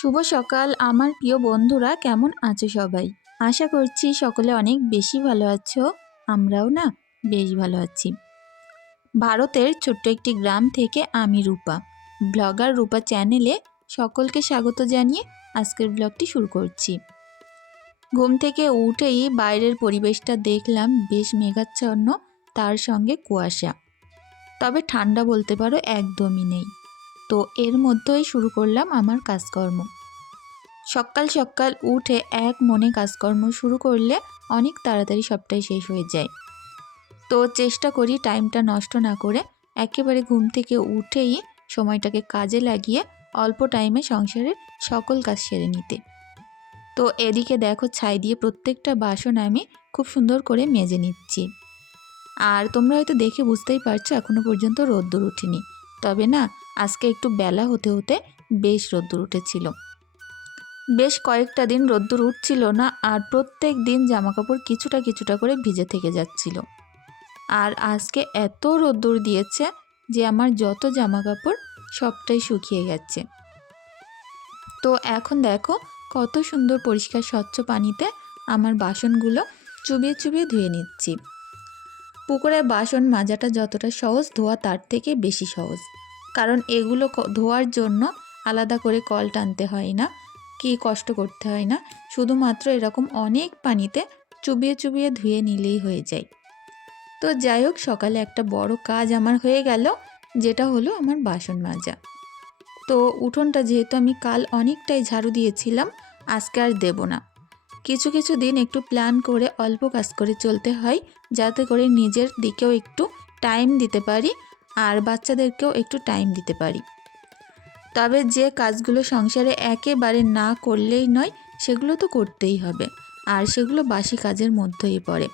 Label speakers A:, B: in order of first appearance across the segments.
A: শুভ সকাল, আমার প্রিয় বন্ধুরা, কেমন আছো সবাই? আশা করছি সকলে অনেক বেশি ভালো আছো, আমরাও না বেশ ভালো আছি। ভারতের ছোট্ট একটি গ্রাম থেকে আমি রূপা, ব্লগার রূপা চ্যানেলে সকলকে স্বাগত জানিয়ে আজকের ব্লগটি শুরু করছি। ঘুম থেকে উঠেই বাইরের পরিবেশটা দেখলাম বেশ মেঘাচ্ছন্ন, তার সঙ্গে কুয়াশা। তবে ঠান্ডা বলতে পারো একদমই নেই। তো এর মধ্যেই শুরু করলাম আমার কাজকর্ম। সকাল সকাল উঠে এক মনে কাজকর্ম শুরু করলে অনেক তাড়াতাড়ি সবটাই শেষ হয়ে যায়। তো চেষ্টা করি টাইমটা নষ্ট না করে একেবারে ঘুম থেকে উঠেই সময়টাকে কাজে লাগিয়ে অল্প টাইমে সংসারের সকল কাজ সেরে নিতে। তো এদিকে দেখো ছাই দিয়ে প্রত্যেকটা বাসন আমি খুব সুন্দর করে মেজে নিচ্ছি। আর তোমরা হয়তো দেখে বুঝতেই পারছ এখনও পর্যন্ত রোদ্দুর উঠেনি তবে না আজকে একটু বেলা হতে হতে বেশ রোদ্দুর উঠেছিল। বেশ কয়েকটা দিন রোদ্দুর উঠছিল না আর প্রত্যেক দিন জামাকাপড় কিছুটা কিছুটা করে ভিজে থেকে যাচ্ছিল। আর আজকে এত রোদ্দুর দিয়েছে যে আমার যত জামাকাপড় সবটাই শুকিয়ে গেছে। তো এখন দেখো কত সুন্দর পরিষ্কার স্বচ্ছ পানিতে আমার বাসনগুলো চুবিয়ে চুবিয়ে ধুয়ে নিচ্ছি। পুকুরে বাসন মাজাটা যতটা সহজ ধোয়া তার থেকে বেশি সহজ। কারণ এগুলো ধোয়ার জন্য আলাদা করে কল টানতে হয় না, কি কষ্ট করতে হয় না। শুধুমাত্র এরকম অনেক পানিতে চুবিয়ে চুবিয়ে ধুয়ে নিলেই হয়ে যায়। তো যাই হোক, সকালে একটা বড় কাজ আমার হয়ে গেল, যেটা হলো আমার বাসন মাজা। তো উঠোনটা যেহেতু আমি কাল অনেকটাই ঝাড়ু দিয়েছিলাম, আজকে আর দেব না। কিছু কিছু দিন একটু প্ল্যান করে অল্প কাজ করে চলতে হয়, যাতে করে নিজের দিকেও একটু টাইম দিতে পারি আর বাচ্চাদেরকেও একটু টাইম দিতে পারি। তবে যে কাজগুলো সংসারে একেবারে না করলেই নয়, সেগুলো তো করতেই হবে। আর সেগুলো বাসি কাজের মধ্যেই পড়ে।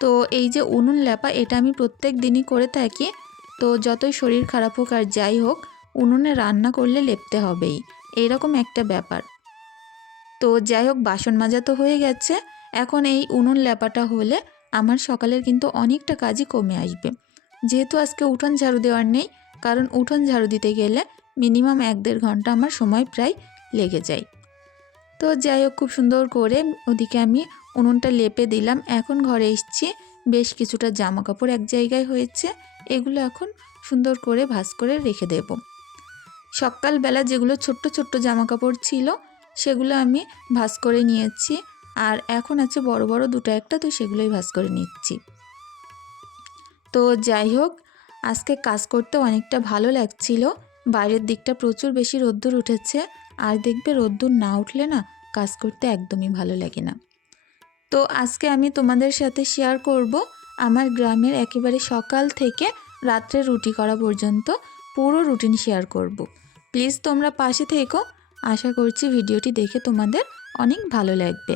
A: তো এই যে উনুন ল্যাপা, এটা আমি প্রত্যেক দিনই করে থাকি। তো যতই শরীর খারাপ হোক আর যাই হোক, উনুনে রান্না করলে লেপতে হবেই। এইরকম একটা ব্যাপার। তো যাই হোক, বাসন মাজা তো হয়ে গেছে। এখন এই উনুন ল্যাপাটা হলে আমার সকালের কিন্তু অনেকটা কাজই কমে আসবে। যেহেতু আজকে উঠোন ঝাড়ু দেওয়ার নেই, কারণ উঠোন ঝাড়ু দিতে গেলে মিনিমাম এক দেড় ঘণ্টা আমার সময় প্রায় লেগে যায়। তো যাই হোক, খুব সুন্দর করে ওদিকে আমি উনুনটা লেপে দিলাম। এখন ঘরে এসছি, বেশ কিছুটা জামা কাপড় এক জায়গায় হয়েছে, এগুলো এখন সুন্দর করে ভাঁজ করে রেখে দেব। সকালবেলা যেগুলো ছোট্ট ছোট্ট জামা কাপড় ছিল, সেগুলো আমি ভাঁজ করে নিয়েছি, আর এখন আছে বড় বড় দুটো একটা, তো সেগুলোই ভাঁজ করে নিচ্ছি। তো যাই হোক, আজকে কাজ করতে অনেকটা ভালো লাগছিল। বাইরের দিকটা প্রচুর বেশি রোদ্দুর উঠেছে, আর দেখবে রোদ্দুর না উঠলে না কাজ করতে একদমই ভালো লাগে না। তো আজকে আমি তোমাদের সাথে শেয়ার করব আমার গ্রামের একেবারে সকাল থেকে রাত্রে রুটি করা পর্যন্ত পুরো রুটিন শেয়ার করব। প্লিজ তোমরা পাশে থেকো। আশা করছি ভিডিওটি দেখে তোমাদের অনেক ভালো লাগবে।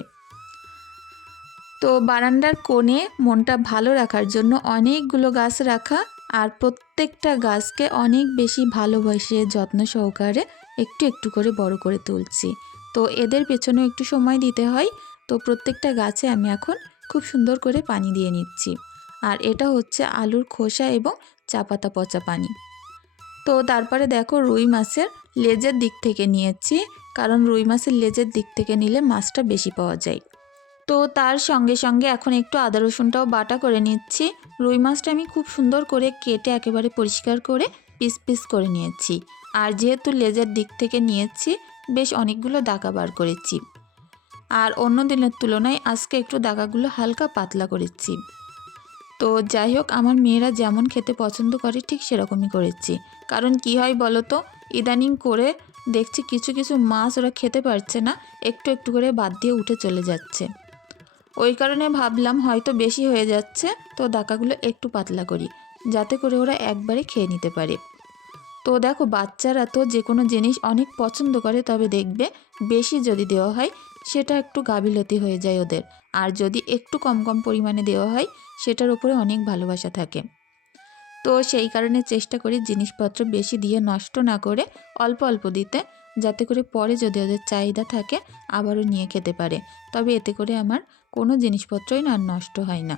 A: তো বারান্দার কোণে মনটা ভালো রাখার জন্য অনেকগুলো গাছ রাখা আর প্রত্যেকটা গাছকে অনেক বেশি ভালোবাসে, যত্ন সহকারে একটু একটু করে বড় করে তুলছি। তো এদের পেছনেও একটু সময় দিতে হয়। তো প্রত্যেকটা গাছে আমি এখন খুব সুন্দর করে পানি দিয়ে নিচ্ছি। আর এটা হচ্ছে আলুর খোসা এবং চা পাতা পচা পানি। তো তারপরে দেখো রুই মাছের লেজের দিক থেকে নিয়েছি। কারণ রুই মাছের লেজের দিক থেকে নিলে মাছটা বেশি পাওয়া যায়। তো তার সঙ্গে সঙ্গে এখন একটু আদা রসুনটাও বাটা করে নিচ্ছি। রুই মাছটা আমি খুব সুন্দর করে কেটে একেবারে পরিষ্কার করে পিস পিস করে নিয়েছি। আর যেহেতু লেজের দিক থেকে নিয়েছি, বেশ অনেকগুলো দাগা বার করেছি। আর অন্য দিনের তুলনায় আজকে একটু দাগাগুলো হালকা পাতলা করেছি। তো যাই হোক, আমার মেয়েরা যেমন খেতে পছন্দ করে, ঠিক সেরকমই করেছি। কারণ কি হয় বলো তো, ইদানিং করে দেখছি কিছু কিছু মাছ ওরা খেতে পারছে না, একটু একটু করে বাদ দিয়ে উঠে চলে যাচ্ছে। ওই কারণে ভাবলাম হয়তো বেশি হয়ে যাচ্ছে, তো দাকাগুলো একটু পাতলা করি, যাতে করে ওরা একবারে খেয়ে নিতে পারে। তো দেখো, বাচ্চারা তো যে কোনো জিনিস অনেক পছন্দ করে, তবে দেখবে বেশি যদি দেওয়া হয়, সেটা একটু গাবিলতি হয়ে যায় ওদের। আর যদি একটু কম কম পরিমাণে দেওয়া হয়, সেটার উপরে অনেক ভালোবাসা থাকে। তো সেই কারণে চেষ্টা করি জিনিসপত্র বেশি দিয়ে নষ্ট না করে, অল্প অল্প দিতে, যাতে করে পরে যদি ওদের চাহিদা থাকে, আবারও নিয়ে খেতে পারে। তবে এতে করে আমার কোনো জিনিসপত্রই না, নষ্ট হয় না।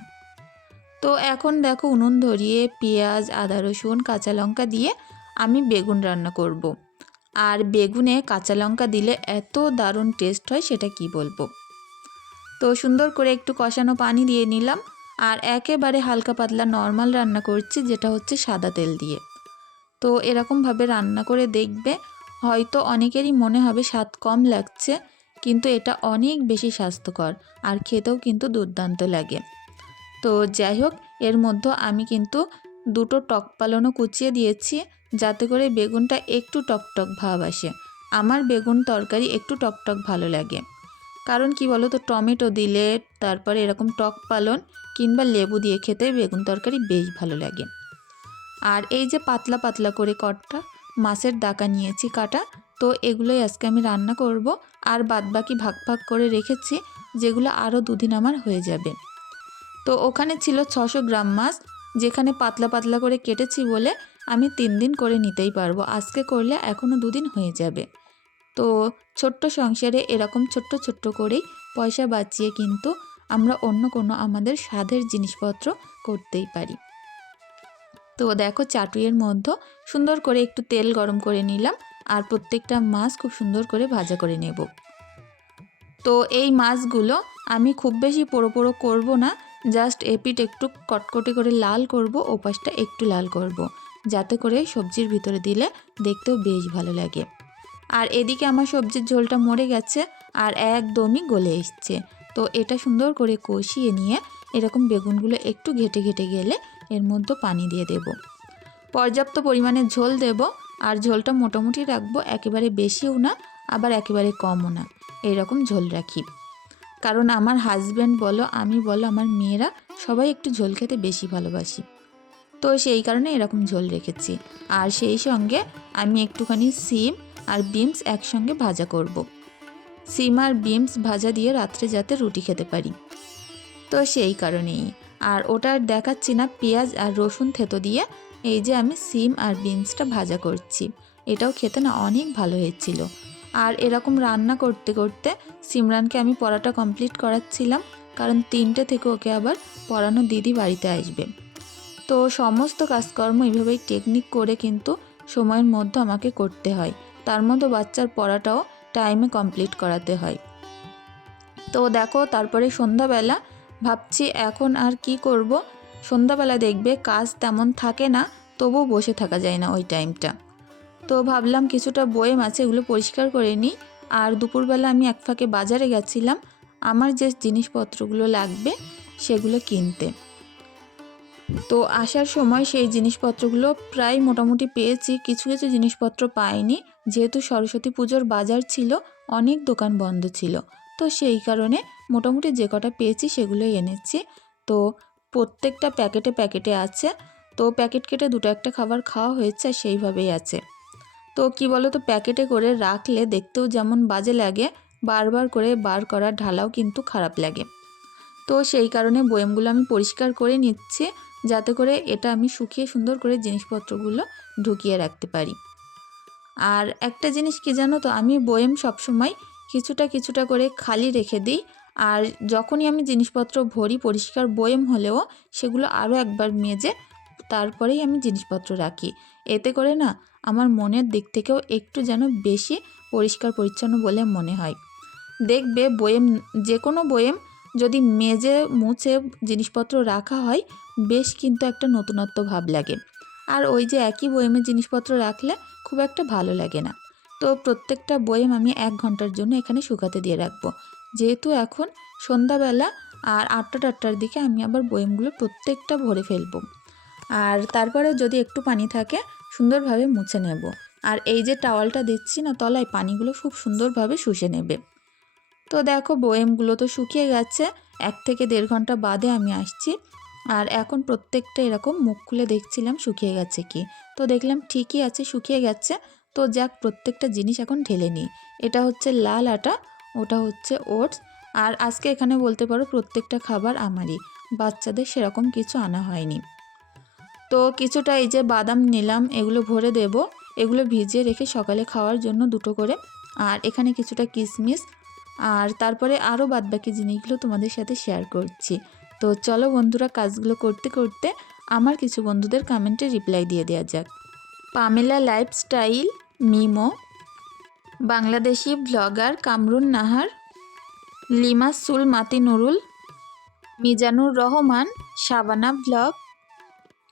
A: তো এখন দেখো উনুন ধরিয়ে পেঁয়াজ, আদা, রসুন, কাঁচা লঙ্কা দিয়ে আমি বেগুন রান্না করব। আর বেগুনে কাঁচা লঙ্কা দিলে এত দারুণ টেস্ট হয় সেটা কি বলব? তো সুন্দর করে একটু কষানো পানি দিয়ে নিলাম আর একেবারে হালকা পাতলা নর্মাল রান্না করছি যেটা হচ্ছে সাদা তেল দিয়ে। তো এরকমভাবে রান্না করে দেখবে হয়তো অনেকেরই মনে হবে স্বাদ কম লাগছে কিন্তু এটা অনেক বেশি স্বাস্থ্যকর আর খেতেও কিন্তু দুর্দান্ত লাগে। তো যাই হোক, এর মধ্যে আমি কিন্তু দুটো টক পালনও কুচিয়ে দিয়েছি যাতে করে বেগুনটা একটু টকটক ভাব আসে। আমার বেগুন তরকারি একটু টকটক ভালো লাগে। কারণ কি বলো তো টমেটো দিলে তারপরে এরকম টক পালন কিংবা লেবু দিয়ে খেতে বেগুন তরকারি বেশ ভালো লাগে। আর এই যে পাতলা পাতলা করে কটটা, মাছের ডাকা নিয়েছি কাটা তো এগুলোই আজকে আমি রান্না করব আর বাদবাকি ভাগ ভাগ করে রেখেছি, যেগুলো আরও দুদিন আমার হয়ে যাবে। তো ওখানে ছিল ছশো গ্রাম মাছ, যেখানে পাতলা পাতলা করে কেটেছি বলে আমি তিন দিন করে নিতেই পারব। আজকে করলে এখনও দুদিন হয়ে যাবে। তো ছোট্ট সংসারে এরকম ছোট্ট ছোট্ট করেই পয়সা বাঁচিয়ে কিন্তু আমরা অন্য কোনো আমাদের স্বাদের জিনিসপত্র করতেই পারি। তো দেখো চাটুইয়ের মধ্যে সুন্দর করে একটু তেল গরম করে নিলাম। আর প্রত্যেকটা মাছ খুব সুন্দর করে ভাজা করে নেব। তো এই মাছগুলো আমি খুব বেশি পোড়ো পোড়ো করব না, জাস্ট এপিট একটু কটকটে করে লাল করব, ওপাশটা একটু লাল করব। যাতে করে সবজির ভিতরে দিলে দেখতেও বেশ ভালো লাগে। আর এদিকে আমার সবজির ঝোলটা মরে গেছে আর একদমই গলে এসছে। তো এটা সুন্দর করে কষিয়ে নিয়ে এরকম বেগুনগুলো একটু ঘেটে ঘেটে গেলে এর মধ্যে পানি দিয়ে দেব। পর্যাপ্ত পরিমাণে ঝোল দেব আর ঝোলটা মোটামুটি রাখব, একেবারে বেশিও না, আবার একেবারে কমও না। এরকম ঝোল রাখি। কারণ আমার হাজব্যান্ড বলো, আমি বলো, আমার মেয়েরা সবাই একটু ঝোল খেতে বেশি ভালোবাসি। তো সেই কারণে এরকম ঝোল রেখেছি। আর সেই সঙ্গে আমি একটুখানি সিম আর বিনস একসঙ্গে ভাজা করব। সিম আর বিনস ভাজা দিয়ে রাত্রে যাতে রুটি খেতে পারি। তো সেই কারণেই। আর ওটা আর দেখাচ্ছি না, পেঁয়াজ আর রসুন থেতো দিয়ে এই যে আমি সিম আর বিনসটা ভাজা করছি। এটাও খেতে না অনেক ভালো হয়েছিল। আর এরকম রান্না করতে করতে সিমরানকে আমি পড়াটা কমপ্লিট করাচ্ছিলাম, কারণ তিনটে থেকে ওকে আবার পড়ানো দিদি বাড়িতে আসবে। তো সমস্ত কাজকর্ম এইভাবেই টেকনিক করে কিন্তু সময়ের মধ্যে আমাকে করতে হয়। তার মধ্যে বাচ্চার পড়াটাও টাইমে কমপ্লিট করাতে হয়। তো দেখো, তারপরে সন্ধ্যাবেলা ভাবছি এখন আর কি করব? সন্ধ্যাবেলা দেখবে কাজ তেমন থাকে না তবু বসে থাকা যায় না ওই টাইমটা তো ভাবলাম কিছুটা বয়েম আছে, এগুলো পরিষ্কার করে নিই। আর দুপুরবেলা আমি এক ফাঁকে বাজারে গেছিলাম, আমার যে জিনিসপত্রগুলো লাগবে সেগুলো কিনতে। তো আসার সময় সেই জিনিসপত্রগুলো প্রায় মোটামুটি পেয়েছি, কিছু কিছু জিনিসপত্র পাইনি। যেহেতু সরস্বতী পুজোর বাজার ছিল, অনেক দোকান বন্ধ ছিল। তো সেই কারণে মোটামুটি যে কটা পেয়েছি সেগুলোই এনেছি। তো প্রত্যেকটা প্যাকেটে প্যাকেটে আছে। তো প্যাকেট কেটে দুটো একটা খাবার খাওয়া হয়েছে আর সেইভাবেই আছে। তো কি বলো তো প্যাকেটে করে রাখলে দেখতেও যেমন বাজে লাগে, বারবার করে বার করা ঢালাও কিন্তু খারাপ লাগে। তো সেই কারণে বয়েমগুলো আমি পরিষ্কার করে নিচ্ছি, যাতে করে এটা আমি শুকিয়ে সুন্দর করে জিনিসপত্রগুলো ঢুকিয়ে রাখতে পারি। আর একটা জিনিস কি জানো তো, আমি বয়েম সবসময় কিছুটা কিছুটা করে খালি রেখে দিই আর যখনই আমি জিনিসপত্র ভরি পরিষ্কার বয়েম হলেও সেগুলো আরও একবার মেজে তারপরেই আমি জিনিসপত্র রাখি। এতে করে না আমার মনের দিক থেকেও একটু যেন বেশি পরিষ্কার পরিচ্ছন্ন বলে মনে হয়। দেখবে বয়েম যে কোনো বয়েম যদি মেজে মুছে জিনিসপত্র রাখা হয়, বেশ কিন্তু একটা নতুনত্ব ভাব লাগে। আর ওই যে একই বয়েমে জিনিসপত্র রাখলে খুব একটা ভালো লাগে না। তো প্রত্যেকটা বয়েম আমি এক ঘণ্টার জন্য এখানে শুকাতে দিয়ে রাখব। যেহেতু এখন সন্ধ্যাবেলা আর আটটা টাটটার দিকে আমি আবার বয়েমগুলো প্রত্যেকটা ভরে ফেলব। আর তারপরে যদি একটু পানি থাকে, সুন্দরভাবে মুছে নেব। আর এই যে টাওয়ালটা দিচ্ছি না, তলায় পানিগুলো খুব সুন্দরভাবে শুষে নেবে। তো দেখো বয়েমগুলো তো শুকিয়ে গেছে। এক থেকে দেড় ঘণ্টা বাদে আমি আসছি। আর এখন প্রত্যেকটা এরকম মুখ খুলে দেখছিলাম শুকিয়ে গেছে কি। তো দেখলাম ঠিকই আছে, শুকিয়ে গেছে। তো যাক, প্রত্যেকটা জিনিস এখন ঢেলে নিই। এটা হচ্ছে লাল আটা ওটা হচ্ছে ওটস। আর আজকে এখানে বলতে পারো প্রত্যেকটা খাবার আমারই। বাচ্চাদের সেরকম কিছু আনা হয়নি। তো কিছুটা এই যে বাদাম নিলাম, এগুলো ভরে দেব। এগুলো ভিজিয়ে রেখে সকালে খাওয়ার জন্য দুটো করে। আর এখানে কিছুটা কিশমিশ আর তারপরে আরও বাদবাকি জিনিসগুলো তোমাদের সাথে শেয়ার করছি। তো চলো বন্ধুরা কাজগুলো করতে করতে আমার কিছু বন্ধুদের কমেন্টে রিপ্লাই দিয়ে দেওয়া যাক। পামেলা লাইফস্টাইল মিমো বাংলাদেশি ব্লগার কামরুন নাহার লিমাসুল মাতি নুরুল, মিজানুর রহমান, শাবানা ব্লগ,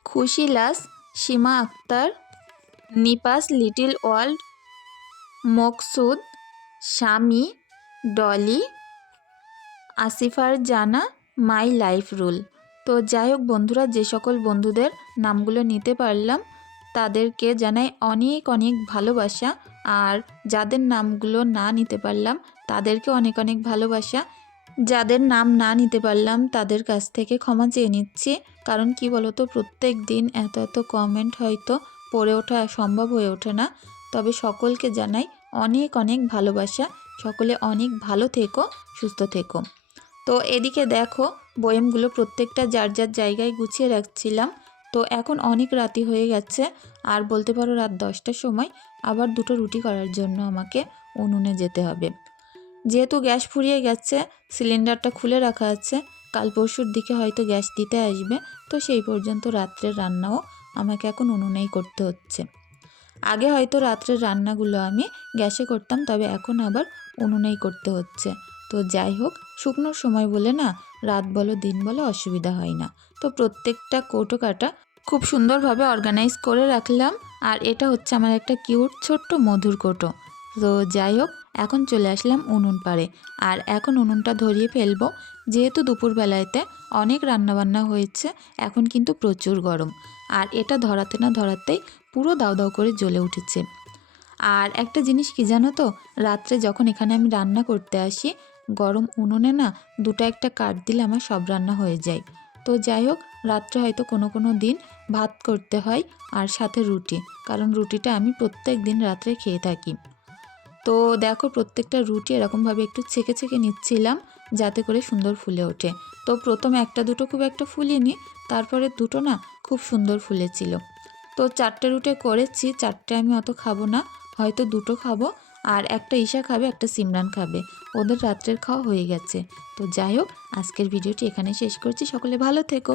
A: খুশি লাস, সীমা আক্তার, নিপাস লিটিল ওয়ার্ল্ড, মকসুদ স্বামী ডলি, আসিফার জানা, মাই লাইফ রুল। তো যাই হোক বন্ধুরা, যে সকল বন্ধুদের নামগুলো নিতে পারলাম, তাদেরকে জানাই অনেক অনেক ভালোবাসা। আর যাদের নামগুলো না নিতে পারলাম তাদেরকে অনেক অনেক ভালোবাসা। যাদের নাম না নিতে পারলাম তাদের কাছ থেকে ক্ষমা চেয়ে নিচ্ছি। কারণ কি বলতো, প্রত্যেক দিন এত এত কমেন্ট হয়তো পড়ে ওঠা সম্ভব হয়ে ওঠে না। তবে সকলকে জানাই অনেক অনেক ভালোবাসা। সকলে অনেক ভালো থেকো, সুস্থ থেকো। তো এদিকে দেখো বয়েমগুলো প্রত্যেকটা যার যার জায়গায় গুছিয়ে রাখছিলাম। তো এখন অনেক রাতি হয়ে গেছে। আর বলতে পারো রাত দশটার সময় আবার দুটো রুটি করার জন্য আমাকে উনুনে যেতে হবে। যেহেতু গ্যাস ফুরিয়ে গেছে, সিলিন্ডারটা খুলে রাখা আছে, কাল পরশুর দিকে হয়তো গ্যাস দিতে আসবে, তো সেই পর্যন্ত রাত্রের রান্নাও আমাকে এখন উনুনেই করতে হচ্ছে। আগে হয়তো রাত্রের রান্নাগুলো আমি গ্যাসে করতাম, তবে এখন আবার উনুনেই করতে হচ্ছে। তো যাই হোক, শুকনোর সময় বলে না, রাত বলো, দিন বলো, অসুবিধা হয় না। তো প্রত্যেকটা কোটো কাটা খুব সুন্দরভাবে অর্গানাইজ করে রাখলাম। আর এটা হচ্ছে আমার একটা কিউট ছোট্ট মধুর কোটো। তো যাই হোক, এখন চলে আসলাম উনুন পাড়ে। আর এখন উনুনটা ধরিয়ে ফেলব। যেহেতু দুপুরবেলায়তে অনেক রান্নাবান্না হয়েছে, এখন কিন্তু প্রচুর গরম। আর এটা ধরাতে না ধরাতেই পুরো দাও দাও করে জ্বলে উঠেছে। আর একটা জিনিস কি জানো তো? রাত্রে যখন এখানে আমি রান্না করতে আসি, গরম উনুনে না দুটো একটা কাঠ দিলে আমার সব রান্না হয়ে যায়। তো যাই হোক রাত্রে হয়তো কোনো কোনো দিন ভাত করতে হয় আর সাথে রুটি, কারণ রুটিটা আমি প্রত্যেক দিন রাত্রে খেয়ে থাকি। তো দেখো প্রত্যেকটা রুটি এরকমভাবে একটু ছেঁকে ছেঁকে নিচ্ছিলাম যাতে করে সুন্দর ফুলে ওঠে। তো প্রথমে একটা দুটো খুব একটা ফুলিনি, তারপরে দুটো না খুব সুন্দর ফুলেছিল। তো চারটে রুটে করেছি, চারটে আমি অত খাব না, হয়তো দুটো খাব আর একটা ঈশা খাবে, একটা সিমরান খাবে। ওদের রাত্রের খাওয়া হয়ে গেছে। তো যাই হোক, আজকের ভিডিওটি এখানে শেষ করছি। সকলে ভালো থেকো।